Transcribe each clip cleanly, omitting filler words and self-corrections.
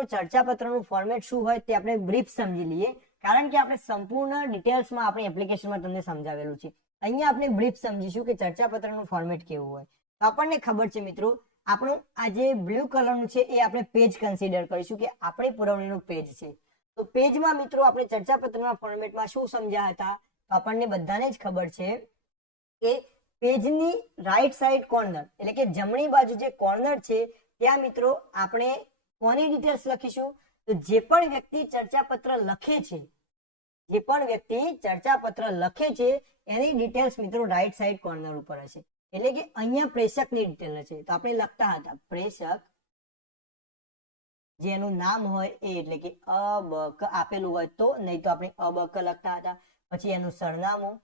મિત્રો ચર્ચાપત્રનું ફોર્મેટ શું હોય તે આપણે બ્રીફ સમજી લઈએ, કારણ કે આપણે સંપૂર્ણ ડિટેલ્સમાં આપણી એપ્લિકેશનમાં તમને સમજાવેલું છે. અહીંયા આપણે બ્રીફ સમજીશું કે ચર્ચાપત્રનું ફોર્મેટ કેવું હોય. તો આપણને ખબર છે મિત્રો, આપણું આ જે બ્લુ કલરનું છે એ આપણે પેજ કન્સિડર કરીશું કે આપણી પુરવણીનું પેજ છે. તો પેજમાં મિત્રો આપણે ચર્ચાપત્રના ફોર્મેટમાં શું સમજ્યા હતા, તો આપણને બધાને જ ખબર છે કે પેજની રાઈટ સાઈડ કોર્નર એટલે કે જમણી બાજુ જે કોર્નર છે ત્યાં મિત્રો આપણે કોની ડિટેલ્સ લખીશું, તો જે પણ વ્યક્તિ ચર્ચાપત્ર લખે છે એની ડિટેલ્સ મિત્રો રાઈટ સાઈડ કોર્નર ઉપર હશે. એટલે કે અહીંયા પ્રેષકની ડિટેલ છે. તો આપણે લખતા હતા પ્રેષક, જેનું નામ હોય એ એટલે કે અબક આપેલું હોય તો, નહીં તો આપણે અબક લખતા હતા. પછી એનું સરનામું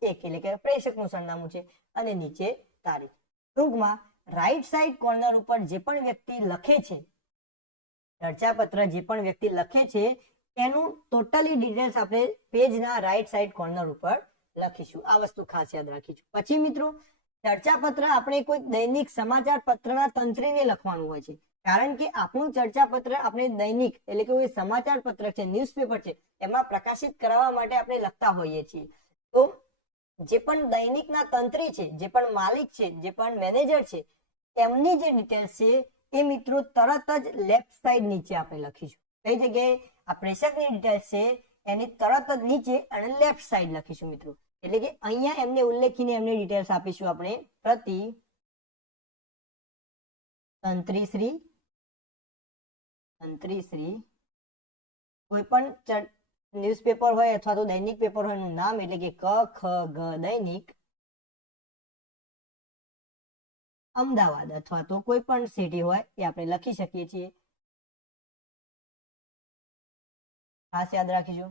1 એટલે કે પ્રેષકનું સરનામું છે, અને નીચે તારીખ. ટૂંકમાં રાઈટ સાઈડ કોર્નર ઉપર જે પણ વ્યક્તિ લખે છે ચર્ચાપત્ર, જે પણ વ્યક્તિ લખે છે એનું ટોટલી ડિટેલ્સ આપણે પેજના રાઈટ સાઈડ કોર્નર ઉપર લખીશું. આ વસ્તુ ખાસ યાદ રાખીશું. પછી મિત્રો ચર્ચાપત્ર આપણે કોઈ દૈનિક સમાચાર પત્રના તંત્રીને લખવાનું હોય છે, કારણ કે આપણું ચર્ચાપત્ર આપણે દૈનિક એટલે કે કોઈ સમાચાર પત્ર છે, ન્યૂઝપેપર છે, એમાં પ્રકાશિત કરાવવા માટે આપણે લખતા હોઈએ છીએ. તો જે પણ દૈનિકના તંત્રી છે, જે પણ માલિક છે, જે પણ મેનેજર છે, એમની જે ડિટેલ્સ છે એ મિત્રો તરત જ લેફ્ટ સાઈડ નીચે આપણે લખીશું. કઈ જગ્યાએ? આ પ્રેષકની ડિટેલ્સ છે એની તરત જ નીચે અને લેફ્ટ સાઈડ લખીશું મિત્રો. એટલે કે અહીંયા એમને ઉલ્લેખીને એમની ડિટેલ્સ આપીશું આપણે. પ્રતિ તંત્રીશ્રી કોઈ પણ ન્યૂઝપેપર હોય અથવા તો દૈનિક પેપર હોય એનું નામ એટલે કે ક ખ ગ દૈનિક અમદાવાદ અથવા તો કોઈ પણ સિટી હોય એ આપણે લખી શકીએ છીએ. ખાસ યાદ રાખીશું.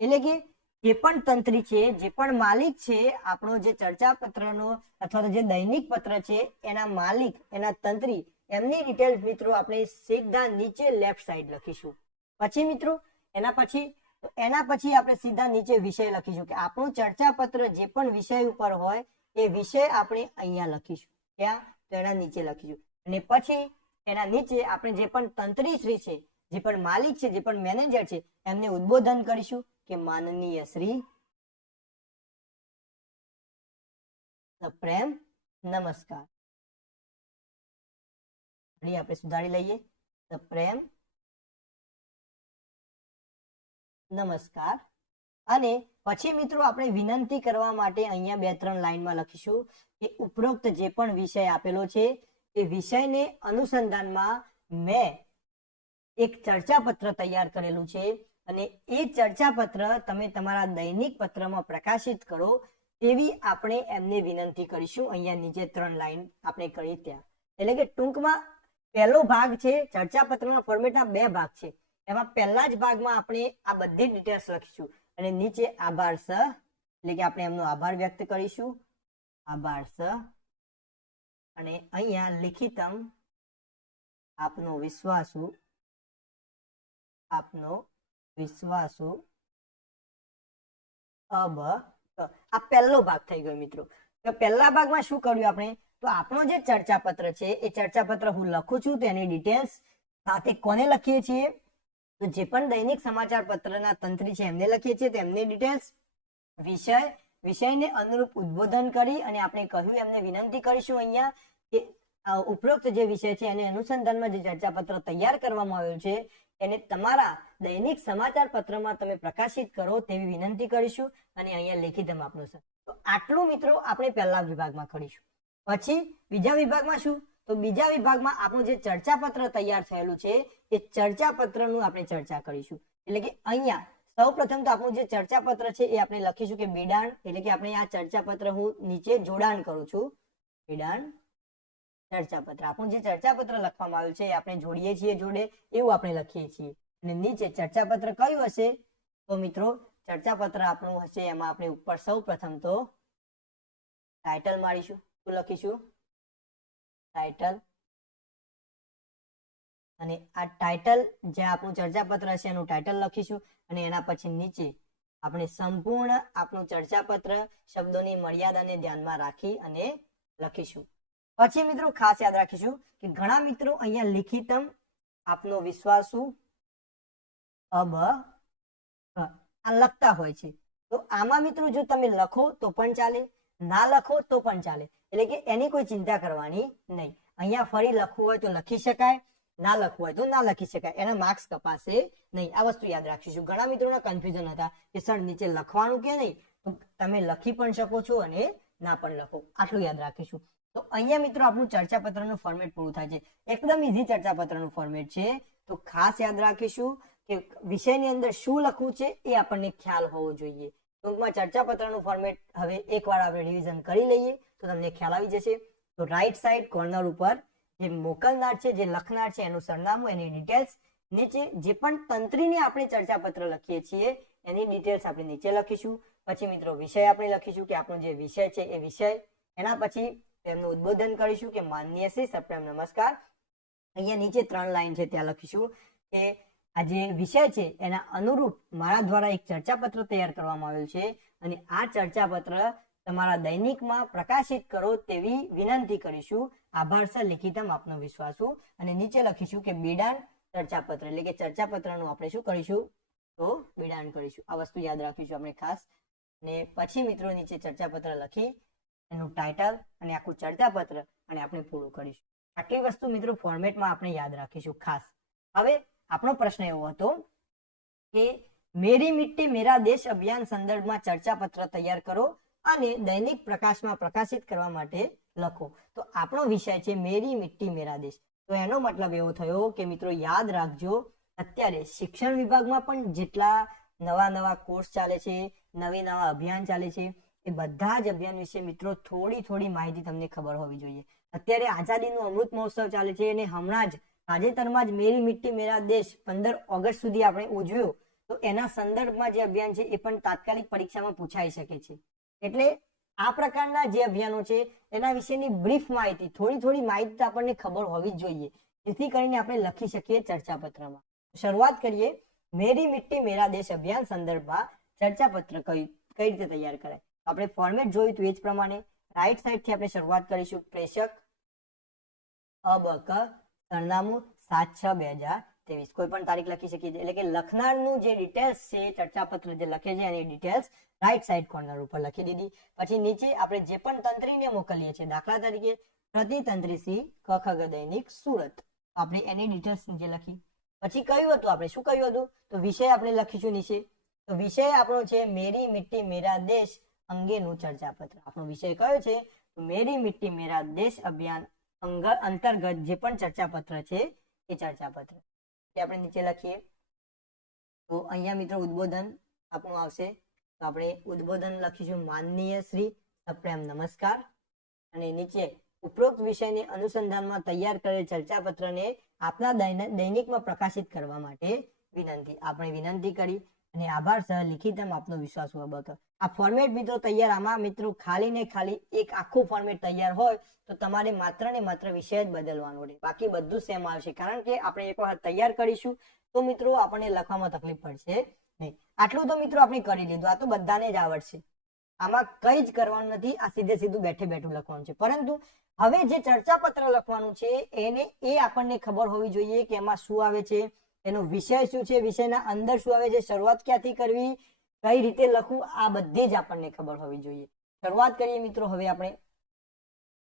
એટલે કે જે પણ તંત્રી છે, જે પણ માલિક છે, આપણો જે ચર્ચાપત્રનો અથવા તો જે દૈનિક પત્ર છે એના માલિક, એના તંત્રી, એમની ડિટેલ્સ મિત્રો આપણે સીધા નીચે લેફ્ટ સાઈડ લખીશું. પછી મિત્રો એના પછી આપણે સીધા નીચે વિષય લખીશું કે આપણું ચર્ચાપત્ર જે પણ વિષય ઉપર હોય એ વિષય આપણે અહીંયા લખીશું. ક્યાં? તો એના નીચે લખીશું. અને પછી એના નીચે આપણે જે પણ તંત્રીશ્રી છે, જે પણ માલિક છે, જે પણ મેનેજર છે, એમને ઉદ્બોધન કરીશું કે માનનીય શ્રી, સપ્રેમ નમસ્કાર. આપણે સુધારી લઈએ, સપ્રેમ નમસ્કાર. અને પછી મિત્રો આપણે વિનંતી કરવા માટે અહીંયા 2-3 લાઈનમાં લખીશું કે ઉપરોક્ત જે પણ વિષય આપેલો છે એ વિષયને અનુસંધાનમાં મેં એક ચર્ચાપત્ર તૈયાર કરેલું છે, અને એ ચર્ચાપત્ર તમે તમારા દૈનિક પત્રમાં પ્રકાશિત કરો તેવી આપણે એમને વિનંતી કરીશું. અહીંયા નીચે 3 લાઈન આપણે કરી ત્યાં. એટલે કે ટૂંકમાં પહેલો ભાગ છે ચર્ચાપત્રના ફોર્મેટના 2 ભાગ છે. એમાં પહેલા જ ભાગમાં આપણે આ બધી ડિટેલ્સ લખીશું અને નીચે આભાર સહ એટલે કે આપણે એમનો આભાર વ્યક્ત કરીશું. આભાર સહ. અને અહીંયા લિખિતમ આપનો વિશ્વાસુ અબ. આ પહેલો ભાગ થઈ ગયો મિત્રો. તો પહેલા ભાગમાં શું કર્યું આપણે? તો આપણો જે ચર્ચાપત્ર છે એ ચર્ચાપત્ર હું લખું છું તો એની ડિટેલ્સ સાથે કોને લખીએ છીએ? તો જે પણ દૈનિક સમાચાર પત્રના તંત્રી છે એમને લખીએ છીએ, તો એમની ડિટેલ્સ, વિષયને અનુરૂપ ઉદ્બોધન કરી અને આપણે કહ્યું એમને વિનંતી કરીશું અહીંયા કે ઉપરોક્ત જે વિષય છે એને અનુસંધાનમાં જે ચર્ચાપત્ર તૈયાર કરવામાં આવ્યું છે એને તમારા દૈનિક સમાચાર પત્રમાં તમે પ્રકાશિત કરો તેવી વિનંતી કરીશું, અને અહીંયા લેખિતમ આપનું છે. તો આટલું મિત્રો આપણે પહેલા વિભાગમાં કરીશું. પછી બીજા વિભાગમાં શું? તો બીજા વિભાગમાં આપણું જે ચર્ચાપત્ર તૈયાર થયેલું છે એ ચર્ચાપત્રનું આપણે ચર્ચા કરીશું. એટલે કે અહીંયા સૌપ્રથમ તો આપણું જે ચર્ચાપત્ર છે એ આપણે લખીશું કે બિડાણ, એટલે કે આપણે આ ચર્ચાપત્ર હું નીચે જોડાણ કરું છું. બિડાણ ચર્ચાપત્ર. આપણું જે ચર્ચાપત્ર લખવામાં આવ્યું છે એ આપણે જોડીએ છીએ જોડે એવું આપણે લખીએ છીએ. અને નીચે ચર્ચાપત્ર કયું હશે? તો મિત્રો ચર્ચાપત્ર આપણું હશે એમાં આપણે ઉપર સૌપ્રથમ તો ટાઇટલ મારીશું. શું લખીશું? ટાઇટલ. અને આ ટાઇટલ જે આપણું ચર્ચાપત્ર હશે એનું ટાઇટલ લખીશું, અને એના પછી નીચે આપણે સંપૂર્ણ આપણું ચર્ચાપત્ર શબ્દોની મર્યાદાને ધ્યાનમાં રાખી અને લખીશું. પછી મિત્રો ખાસ યાદ રાખીશું કે ઘણા મિત્રો અહીંયા લિખિતમ આપનો વિશ્વાસુ અબ આ લખતા હોય છે, તો આમાં મિત્રો જો તમે લખો તો પણ ચાલે, ના લખો તો પણ ચાલે, એટલે કે એની કોઈ ચિંતા કરવાની નહીં. અહીંયા ફરી લખવું હોય તો લખી શકાય, ના લખવું હોય તો ના લખી શકાય, એના માર્ક્સ કપાશે નહીં. આ વસ્તુ યાદ રાખીશું. ઘણા મિત્રોના કન્ફ્યુઝન હતા કે સર નીચે લખવાનું કે નહીં, તો તમે લખી પણ શકો છો અને ના પણ લખો, આટલું યાદ રાખીશું. તો અહીંયા મિત્રો આપણું ચર્ચાપત્રનું ફોર્મેટ પૂરું થાય છે. એકદમ ઈઝી ચર્ચાપત્રનું ફોર્મેટ છે. તો ખાસ યાદ રાખીશું કે વિષયની અંદર શું લખવું છે એ આપણને ખ્યાલ હોવો જોઈએ. ટૂંકમાં ચર્ચાપત્રનું ફોર્મેટ હવે એકવાર આપણે રિવિઝન કરી લઈએ તો તમને ખ્યાલ આવી જશે. તો રાઈટ સાઈડ કોર્નર ઉપર જે મોકલનાર છે, જે લખનાર છે, એનું સરનામું, એની ડિટેલ્સ, નીચે જે પણ તંત્રીને આપણે ચર્ચાપત્ર લખીએ છીએ એની ડિટેલ્સ આપણે નીચે લખીશું. પછી મિત્રો વિષય આપણે લખીશું કે આપણો જે વિષય છે એ વિષય, એના પછી એમનું ઉદ્બોધન કરીશું કે માનનીય શ્રી સપ્રેમ નમસ્કાર. અહીંયા નીચે 3 લાઈન છે ત્યાં લખીશું કે આ જે વિષય છે એના અનુરૂપ મારા દ્વારા એક ચર્ચાપત્ર તૈયાર કરવામાં આવેલ છે અને આ ચર્ચાપત્ર તમારા દૈનિકમાં પ્રકાશિત કરો તેવી વિનંતી કરીશું. આભાર સર, લિખિતમ આપનો વિશ્વાસુ. અને નીચે લખીશું કે બિડાણ ચર્ચાપત્ર, એટલે કે ચર્ચાપત્રનું આપણે શું કરીશું તો બિડાણ કરીશું. આ વસ્તુ યાદ રાખીશું આપણે ખાસ. અને પછી મિત્રો નીચે ચર્ચાપત્ર લખી એનું ટાઇટલ અને આખું ચર્ચાપત્ર અને આપણે પૂરું કરીશું. આટલી વસ્તુ મિત્રો ફોર્મેટમાં આપણે યાદ રાખીશું ખાસ. હવે આપણો પ્રશ્ન એવો હતો કે મેરી મિટ્ટી મેરા દેશ અભિયાન સંદર્ભમાં ચર્ચાપત્ર તૈયાર કરો અને દૈનિક પ્રકાશમાં પ્રકાશિત કરવા માટે લખો. તો આપણો વિષય છે મેરી મિટ્ટી મેરા દેશ. તો એનો મતલબ એવો થયો કે મિત્રો યાદ રાખજો, અત્યારે શિક્ષણ વિભાગમાં પણ જેટલા નવા કોર્સ ચાલે છે, નવા અભિયાન ચાલે છે, એ બધા જ અભિયાન વિશે મિત્રો થોડી માહિતી તમને ખબર હોવી જોઈએ. અત્યારે આઝાદીનું અમૃત મહોત્સવ ચાલે છે અને હમણાં જ તાજેતરમાં જ મેરી મિટ્ટી મેરા દેશ 15 ઓગસ્ટ સુધી આપણે ઉજવ્યો, તો એના સંદર્ભમાં જે અભિયાન છે એ પણ તાત્કાલિક પરીક્ષામાં પૂછાઈ શકે છે. એટલે આ પ્રકારના જે અભિયાનો છે એના વિશેની બ્રીફ માહિતી, થોડી માહિતી આપણને ખબર હોવી જ જોઈએ, જેથી કરીને આપણે લખી શકીએ ચર્ચાપત્રમાં. શરૂઆત કરીએ. મેરી મિટ્ટી મેરા દેશ અભિયાન સંદર્ભમાં ચર્ચાપત્ર કઈ રીતે તૈયાર કરાય. આપણે ફોર્મેટ જોયું હતું એ જ પ્રમાણે રાઈટ સાઈડ થી આપણે શરૂઆત કરીશું. પ્રેષક અબક, સરનામું 7/6/2023, કોઈ પણ તારીખ લખી શકીએ છીએ. એટલે કે લખનારનું જે ડિટેલ્સ છે, ચર્ચાપત્ર જે લખે છે એની ડિટેલ્સ રાઈટ સાઈડ કોર્નર ઉપર લખી દીધી. પછી નીચે આપણે જે પણ તંત્રીને મોકલીએ છીએ, દાખલા તરીકે પ્રતિતંત્રી સી કખગ દૈનિક સુરત, આપણે એની ડિટેલ્સ નીચે લખી. પછી કયું હતું, આપણે શું કહ્યું હતું, તો વિષય આપણે લખીશું નીચે. તો વિષય આપણો છે મેરી મિટ્ટી મેરા દેશ અંગેનું ચર્ચાપત્ર. આપણો વિષય કયો છે, મેરી મિટ્ટી મેરા દેશ અભિયાન અંતર્ગત જે પણ ચર્ચાપત્ર છે એ ચર્ચાપત્ર એ આપણે નીચે લખીએ. તો અહીંયા મિત્રો ઉદ્બોધન આપણું આવશે, તો આપણે ઉદ્બોધન લખીશું માનનીય શ્રી સપ્રેમ નમસ્કાર. અને નીચે ઉપરોક્ત વિષયને અનુસંધાનમાં તૈયાર કરેલ ચર્ચાપત્રને આપના દૈનિકમાં પ્રકાશિત કરવા માટે વિનંતી. આપણે વિનંતી કરી અને આભાર સર, લિખિતમ આપનો વિશ્વાસ અબક. આ ફોર્મેટ મિત્રો તૈયાર, આમાં મિત્રો ખાલી ને ખાલી એક આખું ફોર્મેટ તૈયાર હોય તો તમારે માત્ર ને માત્ર વિષય જ બદલવાનો રહે, બાકી બધું સેમ આવશે. કારણ કે આપણે એક વખત તૈયાર કરીશું તો મિત્રો આપણને લખવામાં તકલીફ પડશે નહીં. આટલું તો મિત્રો આપણે કરી લીધું, આ તો બધાને જ આવડશે, આમાં કઈ જ કરવાનું નથી, આ સીધું બેઠું લખવાનું છે. પરંતુ હવે જે ચર્ચાપત્ર લખવાનું છે એ આપણને ખબર હોવી જોઈએ કે એમાં શું આવે છે, એનો વિષય શું છે, વિષયના અંદર શું આવે છે, શરૂઆત ક્યાંથી કરવી, કઈ રીતે લખવું, આ બધી જ આપણને ખબર હોવી જોઈએ. શરૂઆત કરીએ મિત્રો હવે આપણે.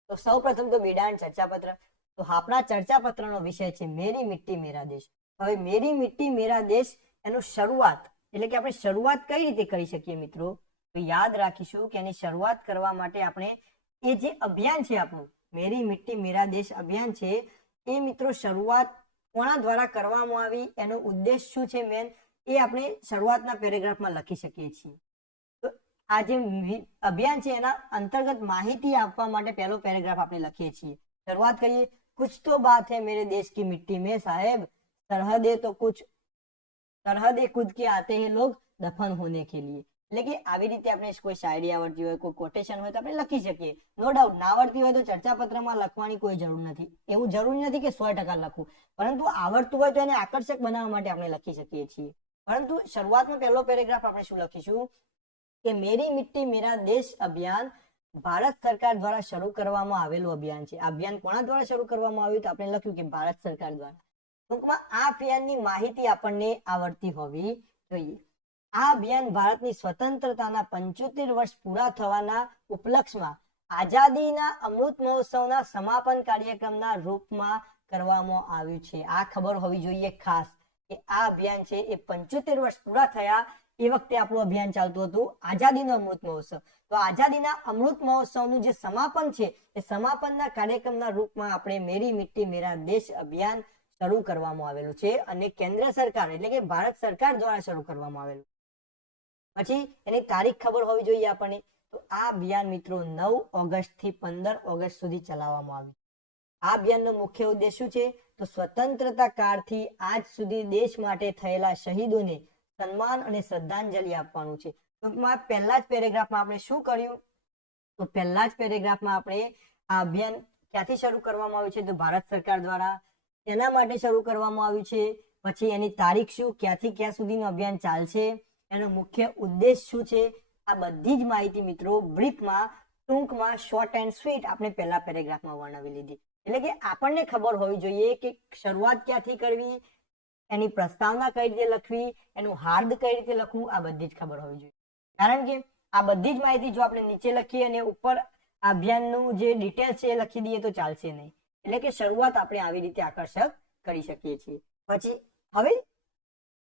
તો સૌપ્રથમ તો બિડાણ ચર્ચાપત્ર. તો આપણા ચર્ચાપત્રનો વિષય છે મેરી મિટ્ટી મેરા દેશ. હવે મેરી મિટ્ટી મેરા દેશ એનું શરૂઆત, એટલે કે આપણે શરૂઆત કઈ રીતે કરી શકીએ મિત્રો, તો યાદ રાખીશું કે એની શરૂઆત કરવા માટે આપણે એ જે અભિયાન છે આપણું મેરી મિટ્ટી મેરા દેશ અભિયાન છે એ મિત્રો શરૂઆત કોના દ્વારા કરવામાં આવી, એનો ઉદ્દેશ શું છે મેન, એ આપણે શરૂઆતના પેરેગ્રાફમાં લખી શકીએ છીએ. તો આ જે અભિયાન છે એના અંતર્ગત માહિતી આપવા માટે પહેલો પેરેગ્રાફ આપણે લખીએ છીએ. શરૂઆત કરીએ. कुछ तो बात है मेरे देश की मिट्टी में साहेब, सरहदे खुद के आते हैं लोग दफन होने के लिए. એટલે કે આવી રીતે આપણે કોઈ શાયરી આવડતી હોય, કોઈ કોટેશન હોય તો આપણે લખી શકીએ. નો ડાઉટ ના આવડતી હોય તો ચર્ચાપત્રમાં લખવાની કોઈ જરૂર નથી. એવું જરૂરી નથી કે 100% લખવું, પરંતુ આવડતું હોય તો એને આકર્ષક બનાવવા માટે આપણે લખી શકીએ છીએ. પરંતુ શરૂઆતમાં પહેલો પેરેગ્રાફ આપણે શું લખીશું કે મેરી મિટ્ટી મેરા દેશ અભિયાન ભારત સરકાર દ્વારા શરૂ કરવામાં આવેલું અભિયાન છે. આ અભિયાન કોના દ્વારા શરૂ કરવામાં આવ્યું? તો આપણે લખ્યું કે ભારત સરકાર દ્વારા. ટૂંકમાં આ અભિયાનની માહિતી આપણને આવડતી હોવી જોઈએ. આ અભિયાન ભારતની સ્વતંત્રતાના 75 વર્ષ પૂરા થવાના ઉપલક્ષમાં આઝાદીના અમૃત મહોત્સવના સમાપન કાર્યક્રમના રૂપમાં કરવામાં આવ્યું છે. આ ખબર હોવી જોઈએ ખાસ કે આ અભિયાન છે એ 75 વર્ષ પૂરા થયા એ વખતે આપણું અભિયાન ચાલતું હતું આઝાદીનો અમૃત મહોત્સવ. તો આઝાદીના અમૃત મહોત્સવનું જે સમાપન છે એ સમાપનના કાર્યક્રમના રૂપમાં આપણે મેરી મિટ્ટી મેરા દેશ અભિયાન શરૂ કરવામાં આવેલું છે અને કેન્દ્ર સરકાર એટલે કે ભારત સરકાર દ્વારા શરૂ કરવામાં આવેલું. પછી એની તારીખ ખબર હોવી જોઈએ આપણને. તો આ અભિયાન મિત્રો 9 ઓગસ્ટ થી 15 ઓગસ્ટ સુધી ચલાવવામાં આવ્યું. આ અભિયાનનો મુખ્ય ઉદ્દેશ શું છે? તો સ્વતંત્રતા કાળથી આજ સુધી દેશ માટે થયેલા શહીદોને સન્માન અને શ્રદ્ધાંજલિ આપવાનું છે. ટૂંકમાં પહેલા જ પેરેગ્રાફમાં આપણે શું કર્યું? તો પહેલા જ પેરેગ્રાફમાં આપણે આ અભિયાન ક્યાંથી શરૂ કરવામાં આવ્યું છે? તો ભારત સરકાર દ્વારા એના માટે શરૂ કરવામાં આવ્યું છે. પછી એની તારીખ શું, ક્યાંથી ક્યાં સુધીનું અભિયાન ચાલશે, એનો મુખ્ય ઉદ્દેશ શું છે, આ બધી જ માહિતી મિત્રો બ્રીફમાં ટૂંકમાં શોર્ટ એન્ડ સ્વીટ આપણે પહેલા પેરેગ્રાફમાં વર્ણવી લીધી. એટલે કે આપણને ખબર હોવી જોઈએ કે શરૂઆત ક્યાંથી કરવી, એની પ્રસ્તાવના કઈ રીતે લખવી, એનું હાર્દ કઈ રીતે લખવું, આ બધી જ ખબર હોવી જોઈએ. કારણ કે આ બધી જ માહિતી જો આપણે નીચે લખીએ અને ઉપર અભિયાનનું જે ડિટેલ્સ છે એ લખી દઈએ તો ચાલશે નહીં. એટલે કે શરૂઆત આપણે આવી રીતે આકર્ષક કરી શકીએ છીએ. પછી હવે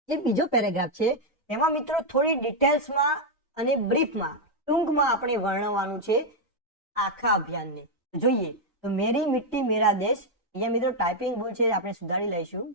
જે બીજો પેરેગ્રાફ છે એમાં મિત્રો થોડી ડિટેલ્સમાં અને બ્રીફમાં ટૂંકમાં આપણે વર્ણવવાનું છે આખા અભિયાનને. જોઈએ તો મેરી મિટ્ટી મેરા દેશ, અહીંયા મિત્રો ટાઈપિંગ ભૂલ છે આપણે સુધારી લઈશું.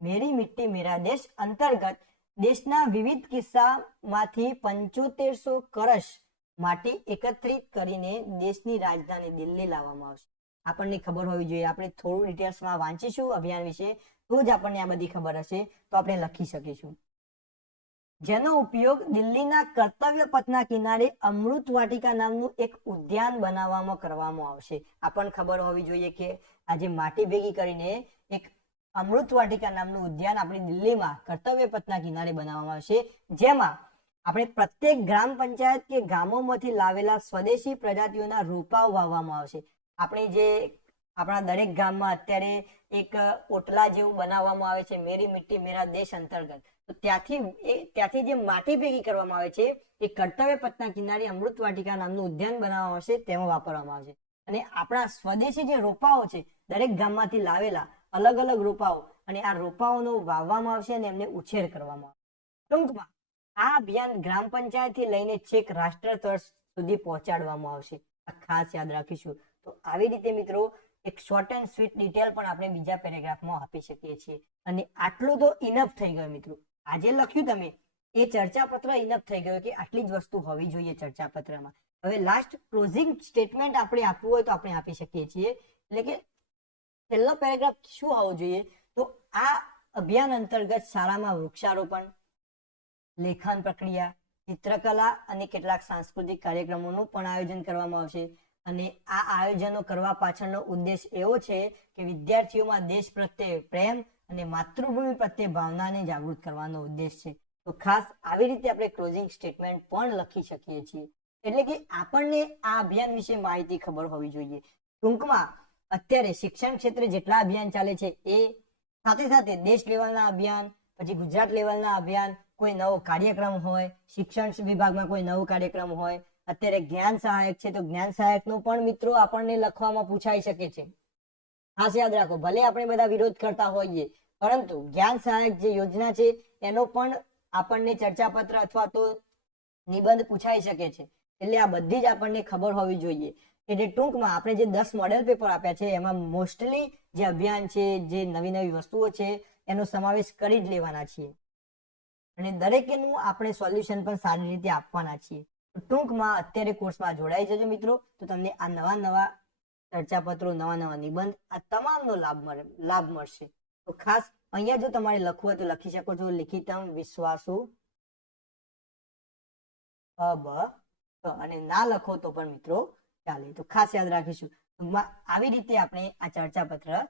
મેરી મિટ્ટી મેરા દેશ અંતર્ગત દેશના વિવિધ કિસ્સામાંથી 7500 કળશ માટી એકત્રિત કરીને દેશની રાજધાની દિલ્હી લાવવામાં આવશે. આપણને ખબર હોવી જોઈએ. આપણે થોડું ડિટેલ્સમાં વાંચીશું અભિયાન વિશે તો જ આપણને આ બધી ખબર હશે તો આપણે લખી શકીશું. જેનો ઉપયોગ દિલ્હીના કર્તવ્ય પથના કિનારે અમૃત વાટિકા નામનું એક ઉદ્યાન બનાવવામાં કરવામાં આવશે. આપણને ખબર હોવી જોઈએ કે આજે માટી ભેગી કરીને એક અમૃત વાટિકા નામનું ઉદ્યાન આપણી દિલ્હીમાં કર્તવ્ય પથના કિનારે બનાવવામાં આવશે, જેમાં આપણે પ્રત્યેક ગ્રામ પંચાયત કે ગામોમાંથી લાવેલા સ્વદેશી પ્રજાતિઓના રોપાઓ વાવવામાં આવશે. આપણે જે આપણા દરેક ગામમાં અત્યારે એક ઓટલા જેવું બનાવવામાં આવે છે મેરી મિટ્ટી મેરા દેશ અંતર્ગત, તો ત્યાંથી જે માટી ભેગી કરવામાં આવે છે એ કર્તવ્ય પથના કિનારે અમૃત વાટિકા નામનું ઉદ્યાન બનાવવામાં આવશે, તેમાં વાપરવામાં આવશે. અને આપણા સ્વદેશી જે રોપાઓ છે દરેક ગામમાંથી લાવેલા અલગ અલગ રોપાઓ, અને આ રોપાઓનો વાવવામાં આવશે અને એમને ઉછેર કરવામાં આવશે. ટૂંકમાં આ અભિયાન ગ્રામ પંચાયત થી લઈને છેક રાષ્ટ્ર સ્તર સુધી પહોંચાડવામાં આવશે. આ ખાસ યાદ રાખીશું. તો આવી રીતે મિત્રો એક શોર્ટ એન્ડ સ્વીટ ડિટેલ પણ આપણે બીજા પેરેગ્રાફમાં આપી શકીએ છીએ. અને આટલું તો ઇનફ થઈ ગયું મિત્રો. આજે લખ્યું તમે એ ચર્ચાપત્ર ઇનફ થઈ ગયું કે આટલી જ વસ્તુ હોવી જોઈએ ચર્ચાપત્રમાં. હવે લાસ્ટ ક્લોઝિંગ સ્ટેટમેન્ટ આપણે આપવું હોય તો આપણે આપી શકીએ છીએ. એટલે કે પહેલો પેરેગ્રાફ શું હોવો જોઈએ? તો આ અભિયાન અંતર્ગત શાળામાં વૃક્ષારોપણ, લેખન પ્રક્રિયા, ચિત્રકલા અને કેટલાક સાંસ્કૃતિક કાર્યક્રમોનું પણ આયોજન કરવામાં આવશે. અને આ આયોજનો કરવા પાછળનો ઉદ્દેશ એવો છે કે વિદ્યાર્થીઓમાં દેશ પ્રત્યે પ્રેમ અને માતૃભૂમિ પ્રત્યે ભાવનાને જાગૃત કરવાનો ઉદ્દેશ છે. તો ખાસ આવી રીતે આપણે ક્લોઝિંગ સ્ટેટમેન્ટ પણ લખી શકીએ છીએ. એટલે કે આપણને આ અભિયાન વિશે માહિતી ખબર હોવી જોઈએ. ટૂંકમાં અત્યારે શિક્ષણ ક્ષેત્રે જેટલા અભિયાન ચાલે છે એ સાથે સાથે દેશ લેવલના અભિયાન, પછી ગુજરાત લેવલના અભિયાન, કોઈ નવો કાર્યક્રમ હોય, શિક્ષણ વિભાગમાં કોઈ નવો કાર્યક્રમ હોય, અત્યારે જ્ઞાન સહાયક છે તો જ્ઞાન સહાયકનું પણ મિત્રો આપણને લખવામાં પૂછાઈ શકે છે. ખાસ યાદ રાખો, ભલે આપણે બધા વિરોધ કરતા હોઈએ પરંતુ જ્ઞાન સહાયક જે યોજના છે એનો પણ આપણને ચર્ચાપત્ર અથવા તો નિબંધ પૂછાઈ શકે છે. એટલે આ બધી જ આપણને ખબર હોવી જોઈએ. એટલે ટૂંકમાં આપણે જે 10 મોડેલ પેપર આપ્યા છે એમાં મોસ્ટલી જે અભિયાન છે, જે નવી નવી વસ્તુઓ છે એનો સમાવેશ કરી જ લેવાના છીએ. અને દરેકનું આપણે સોલ્યુશન પણ સારી રીતે આપવાના છીએ. ટૂંકમાં અત્યારે કોર્સમાં જોડાઈ જજો મિત્રો, તો તમને આ નવા નવા ચર્ચાપત્રો, નવા નવા નિબંધ, આ તમામનો લાભ મળશે. તો ખાસ અહીંયા જો તમારે લખવું હોય તો લખી શકો છો લિખિતમ વિશ્વાસુ અબ, અને ના લખો તો પણ મિત્રો ચાલે. તો ખાસ યાદ રાખીશું. ટૂંકમાં આવી રીતે આપણે આ ચર્ચાપત્ર